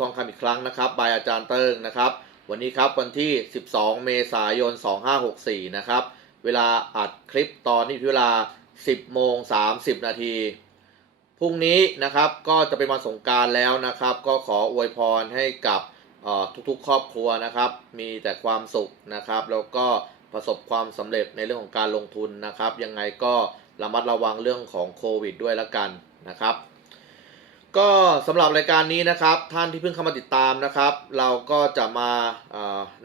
ทองคำอีกครั้งนะครับบายอาจารย์เติ้งนะครับ วันนี้ครับวันที่ 12 เมษายน 2564 นะครับ เวลาอัดคลิปตอนนี้เวลา 10 โมง 30 นาทีพรุ่งนี้นะครับก็จะเป็นวันสงการแล้วนะครับ ก็ขออวยพรให้กับทุกๆ ครอบครัวนะครับ มีแต่ความสุขนะครับ แล้วก็ประสบความสำเร็จในเรื่องของการลงทุนนะครับ ยังไงก็ระมัดระวังเรื่องของโควิดด้วยละกันนะครับ ก็สำหรับรายการนี้นะครับ ท่านที่เพิ่งเข้ามาติดตามนะครับ เราก็จะมา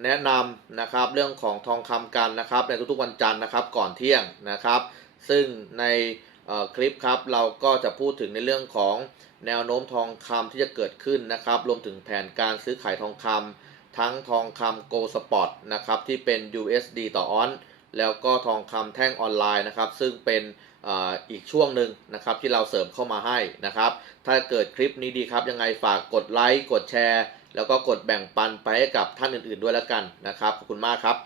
แนะนำนะครับเรื่องของทองคำกันนะครับ ในทุกๆวันจันทร์นะครับก่อนเที่ยงนะครับ ซึ่งในคลิปครับเราก็จะพูดถึงในเรื่องของแนวโน้มทองคำที่จะเกิดขึ้นนะครับ รวมถึงแผนการซื้อขายทองคำทั้งทองคำโกลสปอตนะครับที่เป็น USD ต่อออนแล้วก็ทองคำแท่งออนไลน์นะครับ ซึ่งเป็น อีกช่วงหนึ่งนะครับที่เราเสริมเข้ามาให้นะครับ ถ้าเกิดคลิปนี้ดีครับ ยังไงฝากกดไลค์กดแชร์ แล้วก็กดแบ่งปันไปให้กับท่านอื่นๆด้วยแล้วกันนะครับ ขอบคุณมากครับ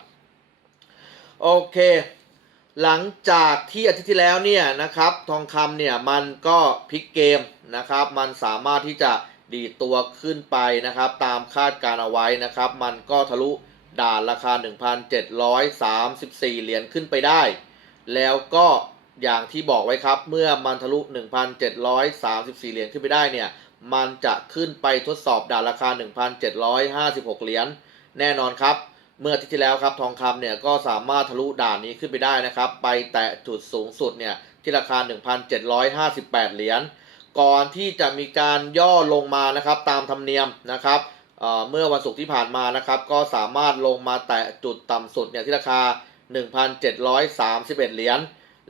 โอเค หลังจากที่อาทิตย์ที่แล้วเนี่ยนะครับทองคำเนี่ยมันก็พลิกเกมนะครับ มันสามารถที่จะดีตัวขึ้นไปนะครับ ตามคาดการเอาไว้นะครับ มันก็ทะลุด่านราคา 1,734 เหรียญขึ้นไปได้ แล้วก็ อย่างที่บอกไว้ครับ เมื่อมันทะลุ 1,734 เหรียญขึ้นไปได้เนี่ย มันจะขึ้นไปทดสอบด่านราคา 1,756 เหรียญแน่นอนครับ เมื่ออาทิตย์ที่แล้วครับทองคำเนี่ยก็สามารถทะลุด่านนี้ขึ้นไปได้นะครับ ไปแตะจุดสูงสุดเนี่ยที่ราคา 1,758 เหรียญก่อนที่จะมีการย่อลงมานะครับตามธรรมเนียมนะครับเเมื่อวันศุกร์ที่ผ่านมานะครับ ก็สามารถลงมาแตะจุดต่ำสุดเนี่ยที่ราคา 1,731 เหรียญ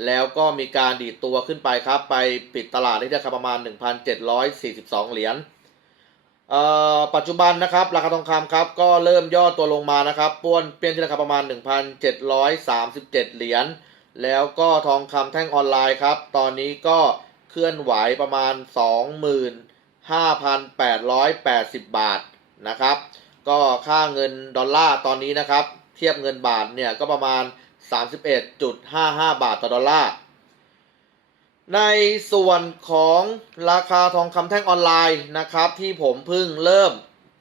แล้วก็มีการดีดตัวขึ้นไปครับ ไปปิดตลาดที่ราคาประมาณ 1,742 เหรียญเอ่อปัจจุบันนะครับ ราคาทองคำครับ ก็เริ่มย่อตัวลงมานะครับป้วนเปลี่ยนที่ราคาประมาณ 1,737 เหรียญแล้วก็ทองคำแท่งออนไลน์ครับ ตอนนี้ก็เคลื่อนไหวประมาณ 25,880 บาทนะครับ ก็ค่าเงินดอลลาร์ตอนนี้นะครับ เทียบเงินบาทเนี่ยก็ประมาณ 31.55 บาทต่อดอลลาร์ ในส่วนของราคาทองคำแท่งออนไลน์นะครับ ที่ผมเพิ่งเริ่ม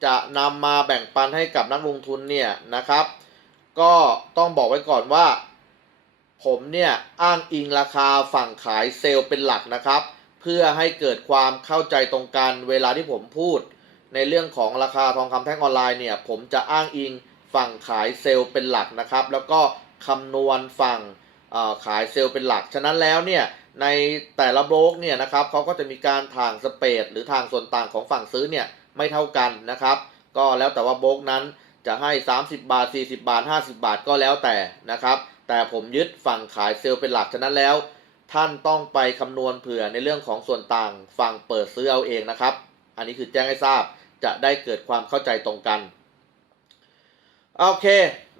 จะนำมาแบ่งปันให้กับนักลงทุนเนี่ยนะครับ ก็ต้องบอกไว้ก่อนว่า ผมเนี่ยอ้างอิงราคาฝั่งขายเซลล์เป็นหลักนะครับ เพื่อให้เกิดความเข้าใจตรงกันเวลาที่ผมพูด ในเรื่องของราคาทองคำแท่งออนไลน์เนี่ย ผมจะอ้างอิงฝั่งขายเซลล์เป็นหลักนะครับ แล้วก็ คำนวณฝั่งขายเซลล์เป็นหลัก ฉะนั้นแล้วเนี่ยในแต่ละโบรกเนี่ยนะครับเขาก็จะมีการทางสเปดหรือทางส่วนต่างของฝั่งซื้อเนี่ยไม่เท่ากันนะครับ ก็แล้วแต่ว่าโบรกนั้นจะให้ 30 บาท 40 บาท 50 บาทก็แล้วแต่นะครับ แต่ผมยึดฝั่งขายเซลล์เป็นหลักฉะนั้นแล้ว ท่านต้องไปคำนวณเผื่อในเรื่องของส่วนต่างฝั่งเปิดซื้อเอาเองนะครับ อันนี้คือแจ้งให้ทราบจะได้เกิดความเข้าใจตรงกัน โอเค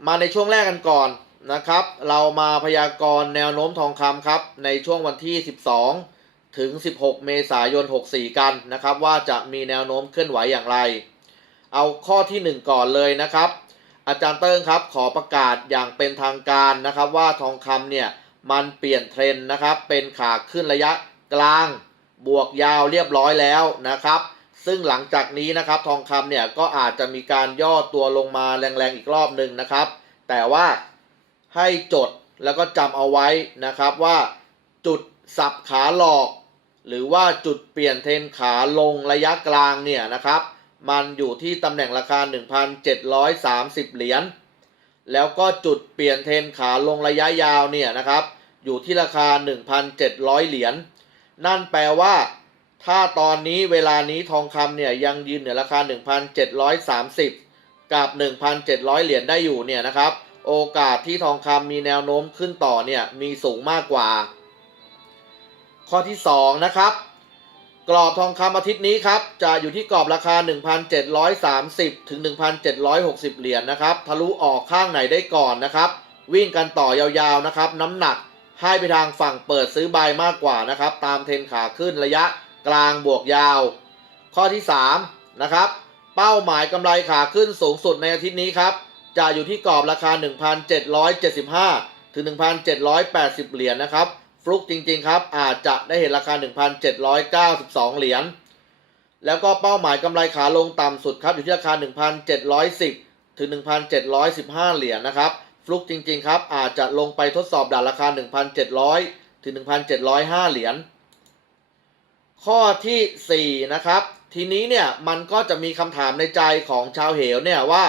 มาในช่วงแรกกันก่อน นะครับ เรามาพยากรณ์แนวโน้มทองคำครับ ในช่วงวันที่ 12 ถึง 16 เมษายน 64 กันนะครับ ว่าจะมีแนวโน้มเคลื่อนไหวอย่างไร เอาข้อที่ 1 ก่อนเลยนะครับ อาจารย์เติ้งครับขอประกาศอย่างเป็นทางการนะครับ ว่าทองคำเนี่ยมันเปลี่ยนเทรนนะครับ เป็นขาขึ้นระยะกลางบวกยาวเรียบร้อยแล้วนะครับ ซึ่งหลังจากนี้นะครับทองคำเนี่ยก็อาจจะมีการย่อตัวลงมาแรงๆอีกรอบหนึ่งนะครับ แต่ว่า ให้จดแล้วก็จำเอาไว้นะครับว่าจุดสับขาหลอก หรือว่าจุดเปลี่ยนเทนขาลงระยะกลางเนี่ยนะครับ มันอยู่ที่ตำแหน่งราคา 1,730 เหรียญแล้วก็จุดเปลี่ยนเทนขาลงระยะยาวเนี่ยนะครับ อยู่ที่ราคา 1,700 เหรียญนั่นแปลว่า ถ้าตอนนี้เวลานี้ทองคำเนี่ยยังยืนเหนือราคา 1,730 กับ 1,700 เหรียญได้อยู่เนี่ยนะครับ โอกาสที่ทองคำมีแนวโน้มขึ้นต่อเนี่ยมีสูงมากกว่า ข้อที่ 2 นะครับ กรอบทองคำอาทิตย์นี้ครับ จะอยู่ที่กรอบราคา 1,730 ถึง 1,760 เหรียญนะครับ ทะลุออกข้างไหนได้ก่อนนะครับ วิ่งกันต่อยาวๆนะครับ น้ำหนักให้ไปทางฝั่งเปิดซื้อบายมากกว่านะครับ ตามเทนขาขึ้นระยะกลางบวกยาว ข้อที่ 3 นะครับ เป้าหมายกำไรขาขึ้นสูงสุดในอาทิตย์นี้ครับ จะอยู่ที่กรอบราคา 1,775 ถึง 1,780 เหรียญนะครับ ฟลุกจริงๆครับ อาจจะได้เห็นราคา 1,792 เหรียญ แล้วก็เป้าหมายกำไรขาลงต่ำสุดครับอยู่ที่ราคา 1,710 ถึง 1,715 เหรียญนะครับ ฟลุกจริงๆครับ อาจจะลงไปทดสอบด่านราคา 1,700 ถึง 1,705 เหรียญ ข้อทีสี่4 นะครับ ทีนี้เนี่ยมันก็จะมีคำถามในใจของชาวเหวเนี่ยว่า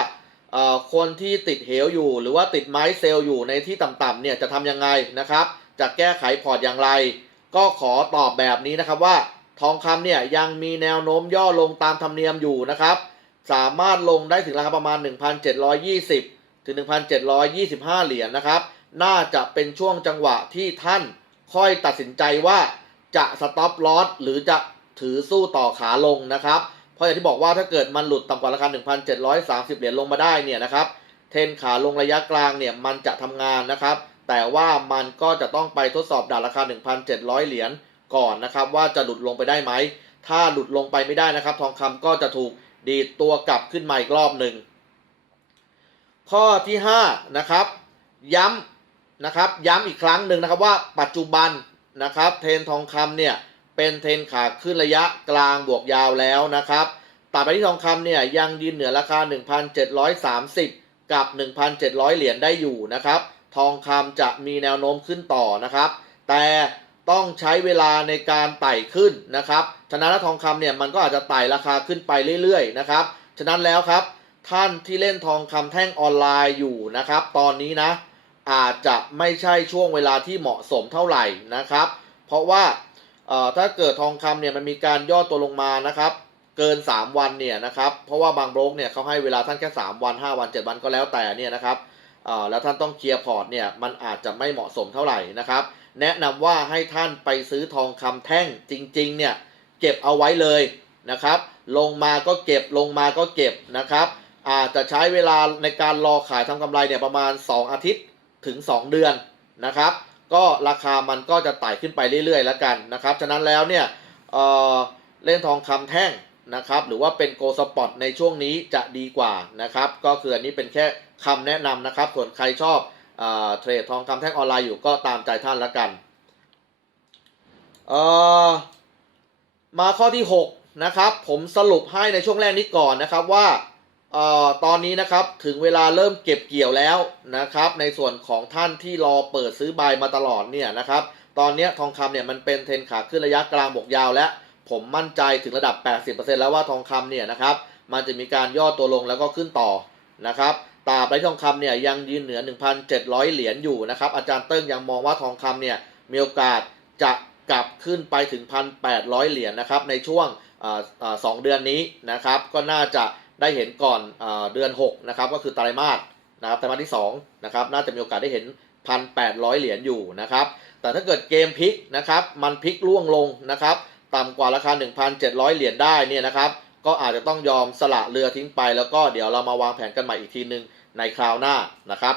คนที่ติดเหวอยู่ หรือว่าติดไม้เซลล์อยู่ในที่ต่ำๆเนี่ยจะทำยังไงนะครับ จะแก้ไขพอร์ตอย่างไร ก็ขอตอบแบบนี้นะครับว่า ทองคำเนี่ยยังมีแนวโน้มย่อลงตามธรรมเนียมอยู่นะครับ สามารถลงได้ถึงราคาประมาณ 1,720 ถึง 1,725 เหรียญนะครับ น่าจะเป็นช่วงจังหวะที่ท่านค่อยตัดสินใจว่าจะสต็อปลอสหรือจะถือสู้ต่อขาลงนะครับ เพราะอย่างที่บอกว่าถ้าเกิดมันหลุดต่ำกว่าราคา 1,730 เหรียญลงมาได้เนี่ยนะครับเทนขาลงระยะกลางเนี่ยมันจะทำงานนะครับ แต่ว่ามันก็จะต้องไปทดสอบด่านราคา 1,700 เหรียญก่อนนะครับ ว่าจะหลุดลงไปได้ไหม ถ้าหลุดลงไปไม่ได้นะครับ ทองคำก็จะถูกดีดตัวกลับขึ้นมาอีกรอบหนึ่งข้อที่5นะครับย้ำนะครับย้ำอีกครั้งหนึ่งนะครับว่าปัจจุบันนะครับเทนทองคำเนี่ย เป็นเทรนขาขึ้นระยะกลางบวกยาวแล้วนะครับตราบใดที่ทองคำเนี่ยยังยืนเหนือราคา 1,730 กับ 1,700 เหรียญได้อยู่นะครับ ทองคำจะมีแนวโน้มขึ้นต่อนะครับ แต่ต้องใช้เวลาในการไต่ขึ้นนะครับฉะนั้นแล้วทองคำเนี่ยมันก็อาจจะไต่ราคาขึ้นไปเรื่อยๆนะครับ ฉะนั้นแล้วครับ ท่านที่เล่นทองคำแท่งออนไลน์อยู่นะครับ ตอนนี้นะอาจจะไม่ใช่ช่วงเวลาที่เหมาะสมเท่าไหร่นะครับ เพราะว่า ถ้าเกิดทองคำเนี่ยมันมีการย่อตัวลงมานะครับ เกิน 3 วันเนี่ยนะครับ เพราะว่าบางโบรกเนี่ยเขาให้เวลาท่านแค่ 3 วัน 5 วัน 7 วันก็แล้วแต่เนี่ยนะครับเอ่อแล้วท่านต้องเคลียร์พอร์ตเนี่ยมันอาจจะไม่เหมาะสมเท่าไหร่นะครับ แนะนำว่าให้ท่านไปซื้อทองคำแท่งจริงๆเนี่ยเก็บเอาไว้เลยนะครับ ลงมาก็เก็บลงมาก็เก็บนะครับอาจจะใช้เวลาในการรอขายทำกำไรเนี่ยประมาณ 2 อาทิตย์ถึง 2 เดือนนะครับ ก็ราคามันก็จะไต่ขึ้นไปเรื่อยๆแล้วกันนะครับฉะนั้นแล้วเนี่ยเเล่นทองคำแท่งนะครับหรือว่าเป็นโกลสปอตในช่วงนี้จะดีกว่านะครับก็คืออันนี้เป็นแค่คำแนะนำนะครับส่วนใครชอบเอเทรดทองคำแท่งออนไลน์อยู่ก็ตามใจท่านแล้วกันเอ่อมาข้อที่ 6 นะครับ ผมสรุปให้ในช่วงแรกนี้ก่อนนะครับว่า ตอนนี้นะครับถึงเวลาเริ่มเก็บเกี่ยวแล้วนะครับ ในส่วนของท่านที่รอเปิดซื้อบายมาตลอดเนี่ยนะครับ ตอนนี้ทองคำเนี่ยมันเป็นเทรนขาขึ้นระยะกลางบวกยาวและผมมั่นใจถึงระดับ 80%แล้วว่าทองคำเนี่ยนะครับ มันจะมีการย่อตัวลงแล้วก็ขึ้นต่อนะครับตราบใดทองคำเนี่ยยังยืนเหนือ 1,700 เหรียญอยู่นะครับ อาจารย์เติ้งยังมองว่าทองคำเนี่ยมีโอกาสจะกลับขึ้นไปถึง 1,800 เหรียญนะครับในช่วงอ่าสองเดือนนี้นะครับ ก็น่าจะ ได้เห็นก่อนอเดือน6นะครับก็คือไตรมาสนะครับไตรมาสที่2นะครับน่าจะมีโอกาสได้เห็น 1,800 เหรียญอยู่นะครับแต่ถ้าเกิดเกมพลิกนะครับมันพลิกล่วงลงนะครับต่ำกว่าราคา 1,700 เหรียญได้เนี่ยนะครับก็อาจจะต้องยอมสละเรือทิ้งไป แล้วก็เดี๋ยวเรามาวางแผนกันใหม่อีกทีหนึ่งในคราวหน้านะครับ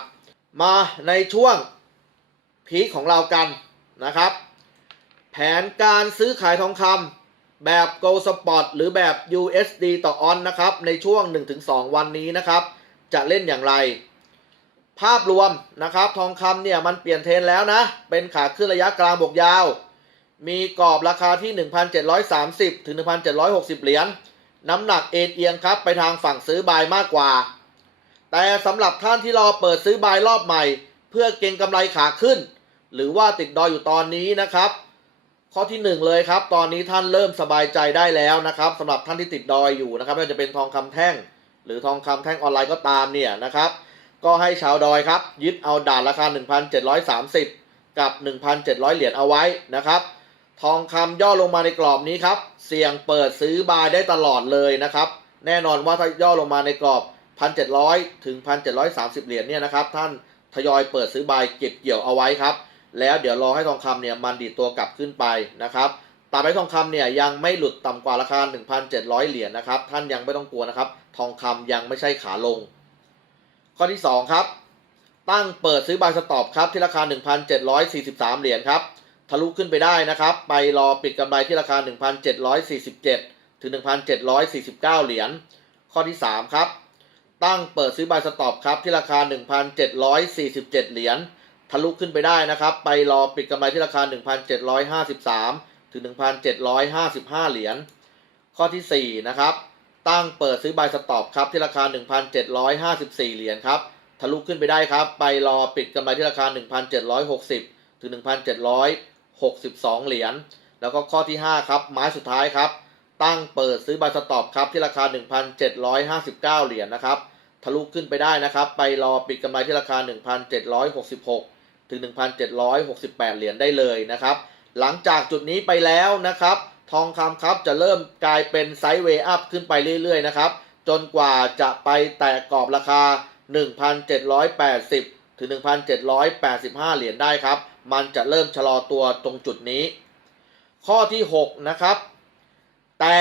มาในช่วงพีคของเรากันนะครับ แผนการซื้อขายทองคำ แบบ Gold Spot หรือแบบ USD ต่อออนนะครับ ในช่วง 1-2 วันนี้นะครับ จะเล่นอย่างไร ภาพรวมนะครับ ทองคำเนี่ยมันเปลี่ยนเทรนแล้วนะ เป็นขาขึ้นระยะกลางบวกยาว มีกรอบราคาที่ 1,730 ถึง 1,760 เหรียญน้ำหนักเอ็นเอียงครับไปทางฝั่งซื้อบายมากกว่า แต่สำหรับท่านที่รอเปิดซื้อบายรอบใหม่ เพื่อเก็งกำไรขาขึ้น หรือว่าติดดอยอยู่ตอนนี้นะครับ ข้อที่หนึ่งเลยครับ ตอนนี้ท่านเริ่มสบายใจได้แล้วนะครับสำหรับท่านที่ติดดอยอยู่นะครับไม่ว่าจะเป็นทองคำแท่ง หรือทองคำแท่งออนไลน์ก็ตามเนี่ยนะครับ ก็ให้ชาวดอยครับ ยึดเอาด่านราคา 1,730 กับ 1,700 เหรียญเอาไว้นะครับ ทองคำย่อลงมาในกรอบนี้ครับ เสี่ยงเปิดซื้อบายได้ตลอดเลยนะครับ แน่นอนว่าถ้าย่อลงมาในกรอบ 1,700 ถึง 1,730 เหรียญเนี่ยนะครับ ท่านทยอยเปิดซื้อบายเก็บเกี่ยวเอาไว้ครับ แล้วเดี๋ยวรอให้ทองคำเนี่ยมันดีดตัวกลับขึ้นไปนะครับตราบใดทองคำเนี่ยยังไม่หลุดต่ำกว่าราคา 1,700 เหรียญนะครับ ท่านยังไม่ต้องกลัวนะครับ ทองคำยังไม่ใช่ขาลง ข้อที่ 2 ครับ ตั้งเปิดซื้อบายสต็อปครับที่ราคา 1,743 เหรียญครับ ทะลุขึ้นไปได้นะครับ ไปรอปิดกำไรที่ราคา 1,747 ถึง 1,749 เหรียญ ข้อที่ 3 ครับ ตั้งเปิดซื้อบายสต็อปครับที่ราคา 1,747 เหรียญ ทะลุขึ้นไปได้นะครับ ไปรอปิดกำไรที่ราคา 1,753 ถึง 1,755 เหรียญ ข้อทีสี่ 4 นะครับ ตั้งเปิดซื้อบายสต็อปครับที่ราคา 1,754 เหรียญครับ ทะลุขึ้นไปได้ครับ ไปรอปิดกำไรที่ราคา 1,760 ถึง 1,762 เหรียญ แล้วก็ข้อที่ 5 ครับ ไม้สุดท้ายครับ ตั้งเปิดซื้อบายสต็อปครับที่ราคา 1,759 เหรียญนะครับทะลุขึ้นไปได้นะครับ ไปรอปิดกำไรที่ราคา 1,766 ถึง 1,768 เหรียญได้เลยนะครับ หลังจากจุดนี้ไปแล้วนะครับ ทองคำครับจะเริ่มกลายเป็นไซด์เวย์อัพขึ้นไปเรื่อยๆนะครับ จนกว่าจะไปแตะกรอบราคา 1,780 ถึง 1,785 เหรียญได้ครับ มันจะเริ่มชะลอตัวตรงจุดนี้ ข้อที่ 6 นะครับ แต่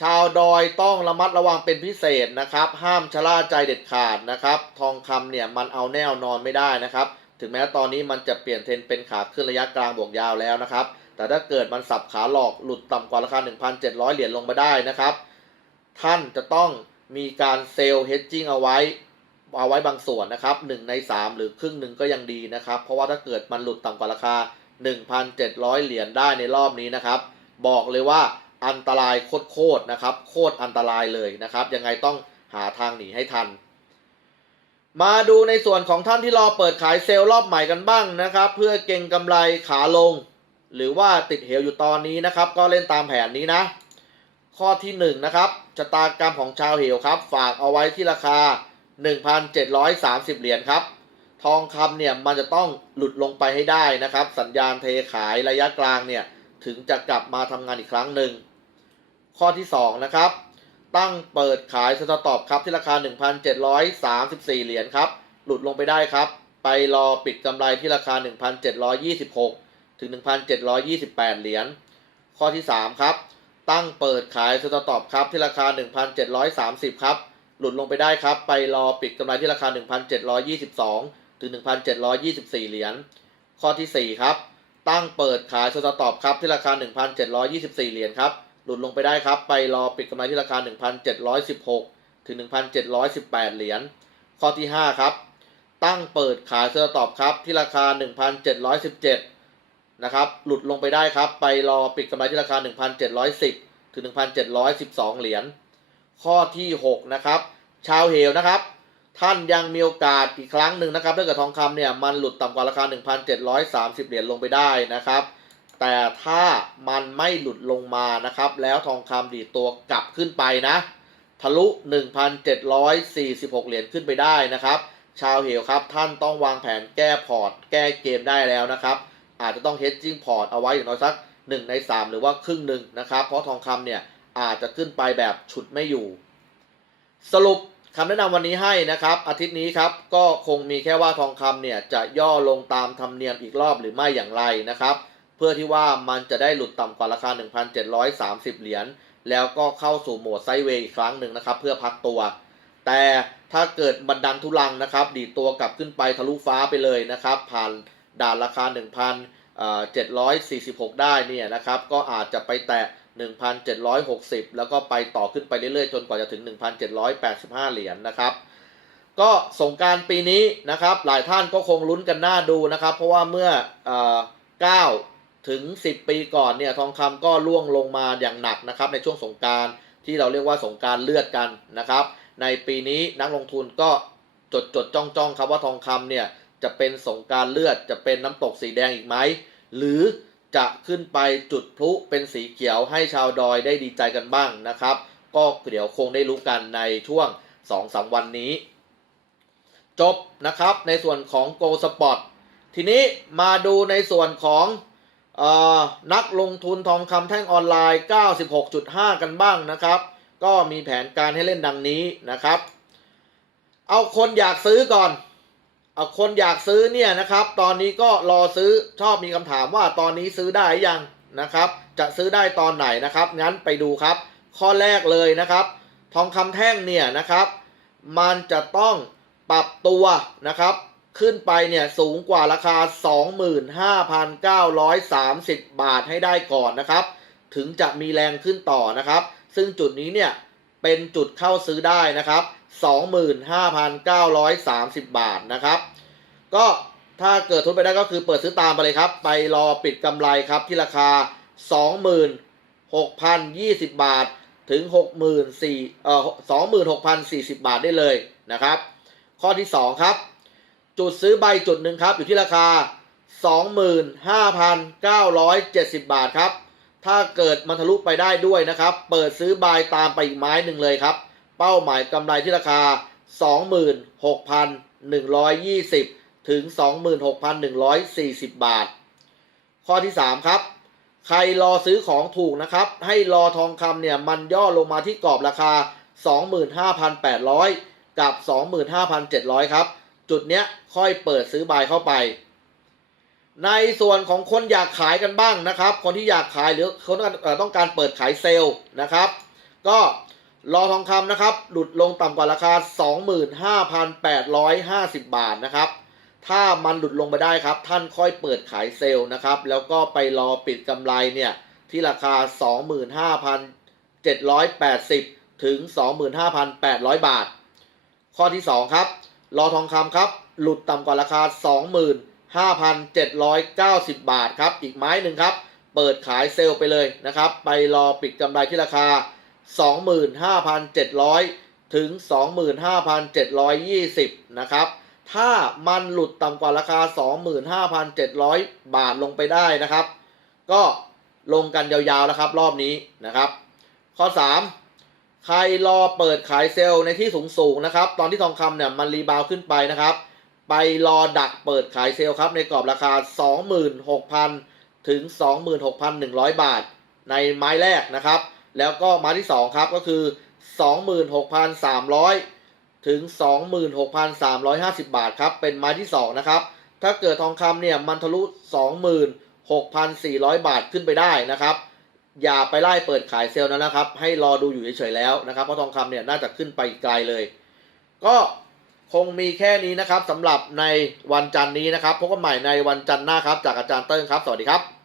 ชาวดอยต้องระมัดระวังเป็นพิเศษนะครับ ห้ามชะล่าใจเด็ดขาดนะครับ ทองคำเนี่ยมันเอาแน่วนอนไม่ได้นะครับ ถึงแม้ตอนนี้มันจะเปลี่ยนเทรนเป็นขาขึ้นระยะกลางบวกยาวแล้วนะครับ แต่ถ้าเกิดมันสับขาหลอกหลุดต่ำกว่าราคา 1,700 เหรียญลงมาได้นะครับ ท่านจะต้องมีการเซลล์เฮดจิ้งเอาไว้เอาไว้บางส่วนนะครับ1ใน 3 หรือครึ่งหนึ่งก็ยังดีนะครับ เพราะว่าถ้าเกิดมันหลุดต่ำกว่าราคา 1,700 เหรียญได้ในรอบนี้นะครับ บอกเลยว่าอันตรายโคตรๆนะครับ โคตรอันตรายเลยนะครับ ยังไงต้องหาทางหนีให้ทัน มาดูในส่วนของท่านที่รอเปิดขายเซลล์รอบใหม่กันบ้างนะครับ เพื่อเก็งกำไรขาลง หรือว่าติดเหวอยู่ตอนนี้นะครับ ก็เล่นตามแผนนี้นะ ข้อที่1นนะครับชะตากรรมของชาวเหวครับ ฝากเอาไว้ที่ราคา 1,730 เหรียญครับ ทองคำเนี่ยมันจะต้องหลุดลงไปให้ได้นะครับ สัญญาณเทขายระยะกลางเนี่ยถึงจะกลับมาทำงานอีกครั้งหนึ่งข้อที่2นะครับ ตั้งเปิดขายสต็อปครับที่ราคา 1,734 เหรียญครับ หลุดลงไปได้ครับ ไปรอปิดกำไรที่ราคา 1,726 ถึง 1,728 เหรียญ ข้อที่ 3 ครับ ตั้งเปิดขายสต็อปครับที่ราคา 1,730 ครับ หลุดลงไปได้ครับ ไปรอปิดกำไรที่ราคา 1,722 ถึง 1,724 เหรียญ ข้อทีสี่4 ครับ ตั้งเปิดขายสต็อปครับที่ราคา 1,724 เหรียญครับ หลุดลงไปได้ครับ ไปรอปิดกำไรที่ราคา 1,716 ถึง 1,718 เหรียญ ข้อที่ 5 ครับ ตั้งเปิดขายสต็อปครับที่ราคา 1,717 นะครับ หลุดลงไปได้ครับ ไปรอปิดกำไรที่ราคา 1,710 ถึง 1,712 เหรียญ ข้อที่ 6 นะครับ ชาวเฮลนะครับ ท่านยังมีโอกาสอีกครั้งหนึ่งนะครับถ้าเกิดทองคำเนี่ยมันหลุดต่ำกว่าราคา 1,730 เหรียญลงไปได้นะครับ แต่ถ้ามันไม่หลุดลงมานะครับ แล้วทองคำดีตัวกลับขึ้นไปนะ ทะลุ 1,746 เหรียญขึ้นไปได้นะครับ ชาวเหวครับ ท่านต้องวางแผนแก้พอร์ต แก้เกมได้แล้วนะครับ อาจจะต้อง hedging พอร์ตเอาไว้อย่างน้อยสัก 1 ใน 3 หรือว่าครึ่งหนึ่งนะครับ เพราะทองคำเนี่ยอาจจะขึ้นไปแบบฉุดไม่อยู่ สรุปคำแนะนำวันนี้ให้นะครับ อาทิตย์นี้ครับก็คงมีแค่ว่าทองคำเนี่ยจะย่อลงตามธรรมเนียมอีกรอบหรือไม่อย่างไรนะครับ เพื่อที่ว่ามันจะได้หลุดต่ำกว่าราคา 1,730 เหรียญแล้วก็เข้าสู่โหมดไซเวย์อีกครั้งหนึ่งนะครับ เพื่อพักตัว แต่ถ้าเกิดบันดันทุลังนะครับ ดีตัวกลับขึ้นไปทะลุฟ้าไปเลยนะครับ ผ่านด่านราคา 1,746 ได้เนี่ยนะครับ ก็อาจจะไปแตะ 1,760 แล้วก็ไปต่อขึ้นไปเรื่อยๆ จนกว่าจะถึง 1,785 เหรียญนะครับก็สงการปีนี้นะครับ หลายท่านก็คงลุ้นกันหน้าดูนะครับ เพราะว่าเมื่อเอ่อ9 ถึง 10 ปีก่อนเนี่ยทองคำก็ล่วงลงมาอย่างหนักนะครับในช่วงสงการที่เราเรียกว่าสงการเลือดกันนะครับ ในปีนี้นักลงทุนก็จดจดจ้องจ้องครับว่าทองคำเนี่ยจะเป็นสงการเลือดจะเป็นน้ำตกสีแดงอีกไหมหรือจะขึ้นไปจุดพลุเป็นสีเขียวให้ชาวดอยได้ดีใจกันบ้างนะครับ ก็เดี๋ยวคงได้รู้กันในช่วง2-3วันนี้ จบนะครับในส่วนของ Go Spot ทีนี้มาดูในส่วนของ นักลงทุนทองคำแท่งออนไลน์ 96.5 กันบ้างนะครับ ก็มีแผนการให้เล่นดังนี้นะครับ เอาคนอยากซื้อก่อน เอาคนอยากซื้อเนี่ยนะครับ ตอนนี้ก็รอซื้อชอบมีคำถามว่าตอนนี้ซื้อได้ยังนะครับ จะซื้อได้ตอนไหนนะครับ งั้นไปดูครับ ข้อแรกเลยนะครับ ทองคำแท่งเนี่ยนะครับ มันจะต้องปรับตัวนะครับ ขึ้นไปเนี่ยสูงกว่าราคา 25,930 บาทให้ได้ก่อนนะครับ ถึงจะมีแรงขึ้นต่อนะครับ ซึ่งจุดนี้เนี่ยเป็นจุดเข้าซื้อได้นะครับ 25,930 บาทนะครับ ก็ถ้าเกิดทุนไปได้ก็คือเปิดซื้อตามไปเลยครับ ไปรอปิดกำไรครับที่ราคา 26,020 บาทถึง 64,000เอ่อ26,040 บาทได้เลยนะครับ ข้อที่ 2 ครับ จุดซื้อใบจุดหนึ่งครับ อยู่ที่ราคา 25,970 บาทครับ ถ้าเกิดมันทะลุไปได้ด้วยนะครับ เปิดซื้อใบตามไปอีกไม้หนึ่งเลยครับ เป้าหมายกำไรที่ราคา 26,120 ถึง 26,140 บาท ข้อที่ 3 ครับ ใครรอซื้อของถูกนะครับ ให้รอทองคำเนี่ยมันย่อลงมาที่กรอบราคา 25,800 กับ 25,700 ครับ จุดเนี้ยค่อยเปิดซื้อบายเข้าไป ในส่วนของคนอยากขายกันบ้างนะครับ คนที่อยากขายหรือคนต้องการเอ่ต้องการเปิดขายเซลล์นะครับ ก็รอทองคำนะครับ หลุดลงต่ำกว่าราคา 25,850 บาทนะครับถ้ามันหลุดลงไปได้ครับ ท่านค่อยเปิดขายเซลล์นะครับ แล้วก็ไปรอปิดกำไรเนี่ย ที่ราคา 25,780 ถึง 25,800 บาท ข้อที่ 2 ครับ รอทองคำครับ หลุดต่ำกว่าราคา 25,790 บาทครับ อีกไม้หนึ่งครับ เปิดขายเซลล์ไปเลยนะครับ ไปรอปิดกำไรที่ราคา 25,700 ถึง 25,720 นะครับ ถ้ามันหลุดต่ำกว่าราคา 25,700 บาทลงไปได้นะครับ ก็ลงกันยาวๆนะครับ รอบนี้นะครับ ข้อ 3 ใครรอเปิดขายเซลล์ในที่สูงๆนะครับ ตอนที่ทองคำเนี่ยมันรีบาวขึ้นไปนะครับ ไปรอดักเปิดขายเซลล์ครับในกรอบราคา 26,000 ถึง 26,100 บาท ในไม้แรกนะครับ แล้วก็ไม้ที่ 2 ครับก็คือ 26,300 ถึง 26,350 บาทครับ เป็นไม้ที่ 2 นะครับ ถ้าเกิดทองคำเนี่ยมันทะลุ 26,400 บาทขึ้นไปได้นะครับ อย่าไปไล่เปิดขายเซลล์นั้นนะครับ ให้รอดูอยู่เฉยๆแล้วนะครับเพราะทองคำเนี่ยน่าจะขึ้นไปไกลเลย ก็คงมีแค่นี้นะครับสำหรับในวันจันทร์นี้นะครับพบกันใหม่ในวันจันทร์หน้าครับ จากอาจารย์เติ้งครับ สวัสดีครับ